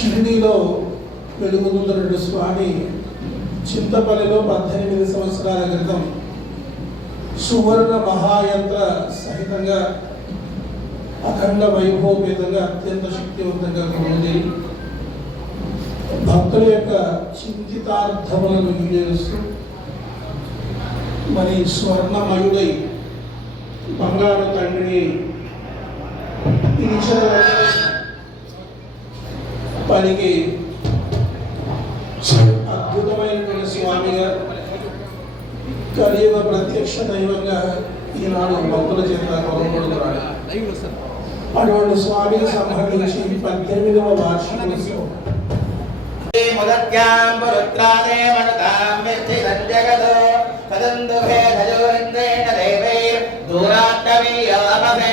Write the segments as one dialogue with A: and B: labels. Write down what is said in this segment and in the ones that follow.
A: షిరిడీలో వెలుగుతున్నటువంటి స్వామి చింతపల్లిలో పద్దెనిమిది సంవత్సరాల క్రితం సువర్ణ మహాయంత్ర సహితంగా అఖండ వైభవపేతంగా అత్యంత శక్తివంతంగా ఉంది భక్తుల యొక్క చింతితార్థములను వినియోగిస్తూ మరి స్వర్ణమయుడై బంగారు తండ్రిని ఇచ్చిన చెప్పడానికి అద్భుతమైనటువంటి స్వామి గారు. ప్రత్యక్ష దైవంగా ఈనాడు భక్తుల చేత అటువంటి స్వామి సంబంధించి పద్దెనిమిదవ వార్షికోత్సవం.
B: దూరాత్తమీ యవమసే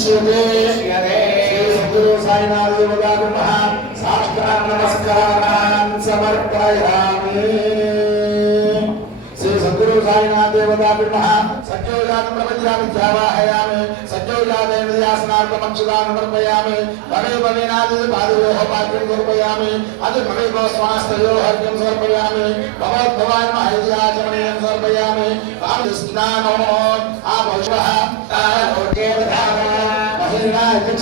B: शुभे सद्गुरु साईनाथ योगा साष्टांग नमस्कारान् समर्पयामि। श्री सद्गुरु साईनाथ योगा सत्योगानं प्रपद्यामि ध्यावाहयामि। सत्योगादेन ध्यासनार्पमक्षदानं समर्पयामि भवे भवेनादि पादयोः पात्रं समर्पयामि। अदि भवे स्वास्थयोः अर्घ्यं समर्पयामि। भवद्भवान् महैद्याचमनीयं समर्पयामि। स्नानो आ भवः మహిళా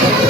B: Thank you.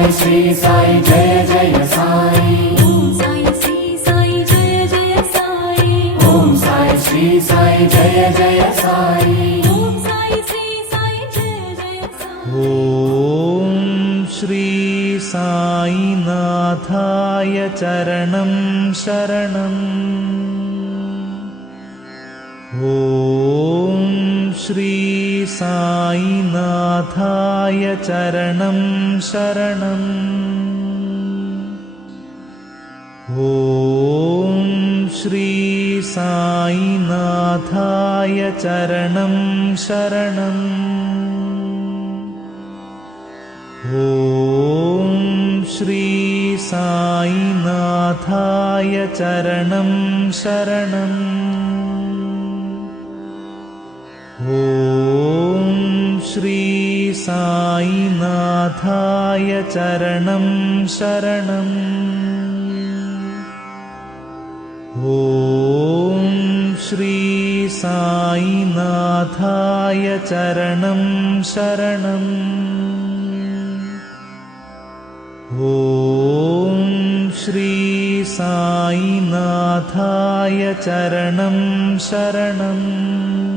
C: साई
D: श्री साई जय जय साई।
C: ॐ साई श्री साई जय जय साई।
D: ॐ
E: साईनाथाय चरणं शरणम् ॐ श्री साईनाथाय चरणं शरणम्। ॐ श्री साईनाथाय चरणं शरणम्। ॐ श्री साईनाथाय चरणं शरणम्। ॐ श्रीसाईनाथाय चरणं शरणम्। ॐ श्रीसाईनाथाय चरणं शरणम्। ॐ श्रीसाईनाथाय चरणं शरणम्।